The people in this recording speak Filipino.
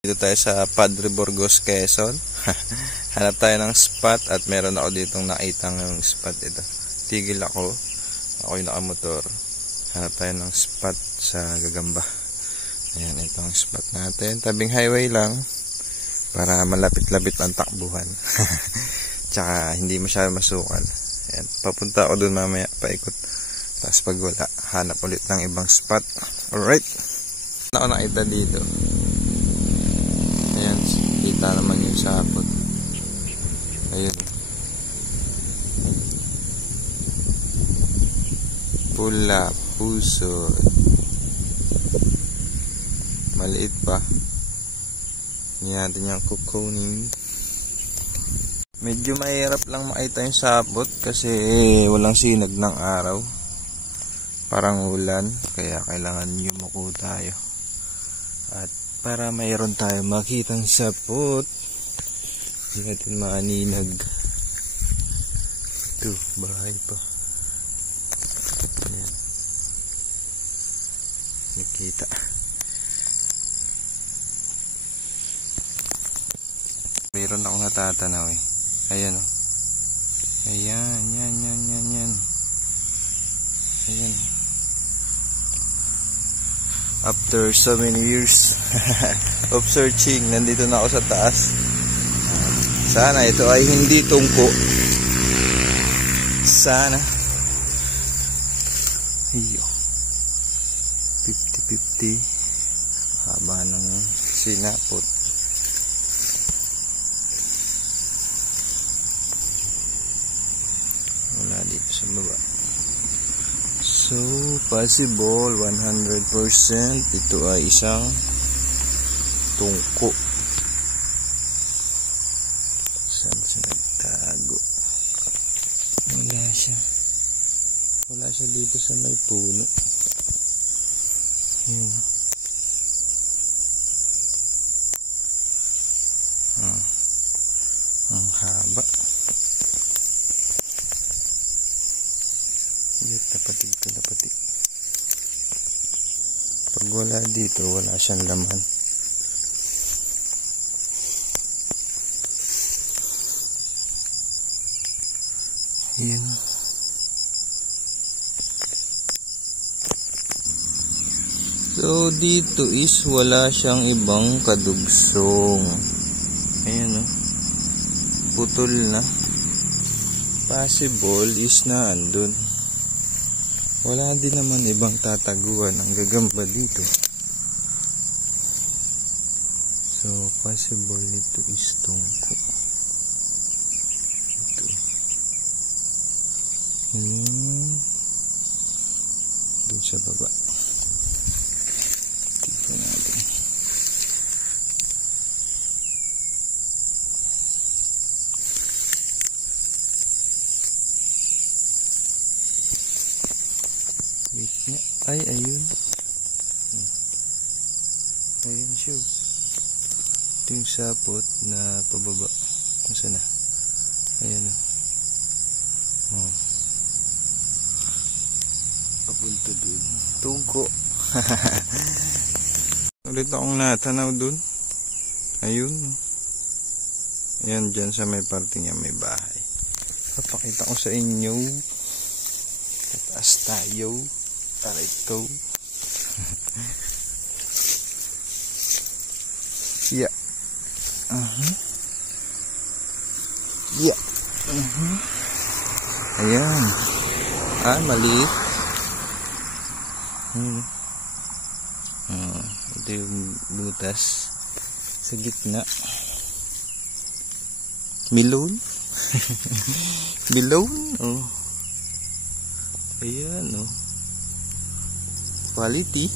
Dito tayo sa Padre Burgos, Quezon. Hanap tayo ng spot at meron ako ditong nakitang yung spot ito. Tigil ako. Ako'y nakamotor. Hanap tayo ng spot sa Gagamba. Ayan, itong spot natin. Tabing highway lang para malapit-lapit ang takbuhan. Tsaka hindi masyado masukal. Ayan, papunta ako dun mamaya, paikot. Tapos pag wala, hanap ulit ng ibang spot. Alright. Ako nakita dito. Ayan, kita naman yung sapot. Ayun. Pula, puso. Maliit pa. Hindi natin yung kukunin. Medyo mahirap lang makita yung sapot kasi walang sinag ng araw. Parang ulan, kaya kailangan yumuko tayo. At para mayroon tayo makitang sapot, hindi natin maaninag. Ito, bahay pa. Ayan. Nakita. Mayroon akong natatanaw eh. Ayan o. Ayan, yan. Ayan. After so many years of searching, nandito na ako sa taas. Sana ito ay hindi tungko. Sana. Iyo. 50-50. Haba ng sinapot. Wala dito sa baba. So, possible 100% ito ay isang tungko. Saan siya nagtago? Wala siya dito sa may puno. Yun. Ang haba. Dapatig. Pag wala dito, wala siyang laman. Yan. So dito is wala siyang ibang kadugsong. Ayan o. Putol na. Possible is na andun. Wala din naman ibang tataguan ng gagamba dito. So, possible ito is tungko. Ito. Doon sa baba. Tignan natin. Wait nga. Ay, ayun. Ayun siya. Ito yung sapot na pababa. Nasaan na? Ayan o. Oh. Papunta dun. Tungko. Ulit akong natanaw dun. Ayun. Ayan, dyan sa may parte niya may bahay. Papakita ko sa inyo. Tataas tayo. Para ito. Yeah. Yeah. Ayan. Maliit. Ito yung butas sa gitna. Melon. Melon. Oh. Ayan, oh. Quality.